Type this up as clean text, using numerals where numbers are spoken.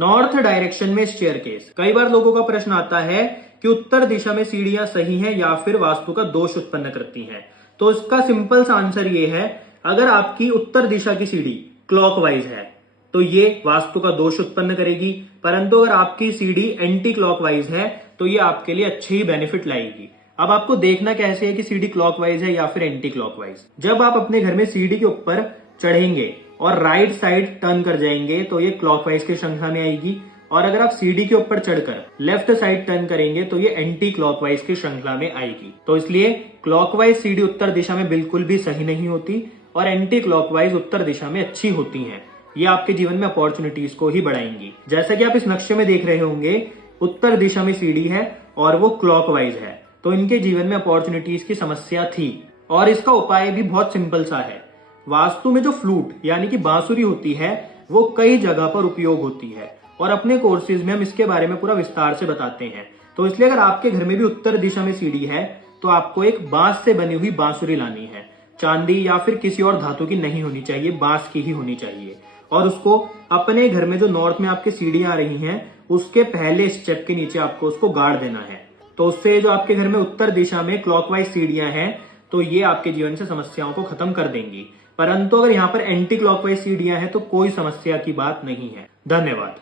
North direction में staircase. कई बार लोगों का प्रश्न आता है कि उत्तर दिशा में सीढ़ियां सही हैं या फिर वास्तु का दोष उत्पन्न करती हैं। तो इसका सिंपल सा आंसर ये है, अगर आपकी उत्तर दिशा की सीढ़ी क्लॉकवाइज है तो ये वास्तु का दोष उत्पन्न करेगी, परंतु अगर आपकी सीढ़ी एंटी क्लॉकवाइज है तो ये आपके लिए अच्छे ही बेनिफिट लाएगी। अब आपको देखना कैसे है कि सीढ़ी क्लॉकवाइज है या फिर एंटी क्लॉकवाइज। जब आप अपने घर में सीढ़ी के ऊपर चढ़ेंगे और राइट साइड टर्न कर जाएंगे तो ये क्लॉकवाइज की श्रृंखला में आएगी, और अगर आप सीढ़ी के ऊपर चढ़कर लेफ्ट साइड टर्न करेंगे तो ये एंटी क्लॉकवाइज की श्रृंखला में आएगी। तो इसलिए क्लॉकवाइज सीढ़ी उत्तर दिशा में बिल्कुल भी सही नहीं होती और एंटी क्लॉकवाइज उत्तर दिशा में अच्छी होती हैं। ये आपके जीवन में अपॉर्चुनिटीज को ही बढ़ाएंगी। जैसा कि आप इस नक्शे में देख रहे होंगे, उत्तर दिशा में सीढ़ी है और वो क्लॉकवाइज है, तो इनके जीवन में अपॉर्चुनिटीज की समस्या थी। और इसका उपाय भी बहुत सिंपल सा है। वास्तु में जो फ्लूट यानी कि बांसुरी होती है वो कई जगह पर उपयोग होती है और अपने कोर्सेज में हम इसके बारे में पूरा विस्तार से बताते हैं। तो इसलिए अगर आपके घर में भी उत्तर दिशा में सीढ़ी है तो आपको एक बांस से बनी हुई बांसुरी लानी है। चांदी या फिर किसी और धातु की नहीं होनी चाहिए, बांस की ही होनी चाहिए। और उसको अपने घर में जो नॉर्थ में आपकी सीढ़ियां आ रही हैं उसके पहले स्टेप के नीचे आपको उसको गाड़ देना है। तो उससे जो आपके घर में उत्तर दिशा में क्लॉकवाइज सीढ़ियां हैं तो ये आपके जीवन से समस्याओं को खत्म कर देंगी। परंतु अगर यहाँ पर एंटी क्लॉकवाइज सीढ़ियां हैं तो कोई समस्या की बात नहीं है। धन्यवाद।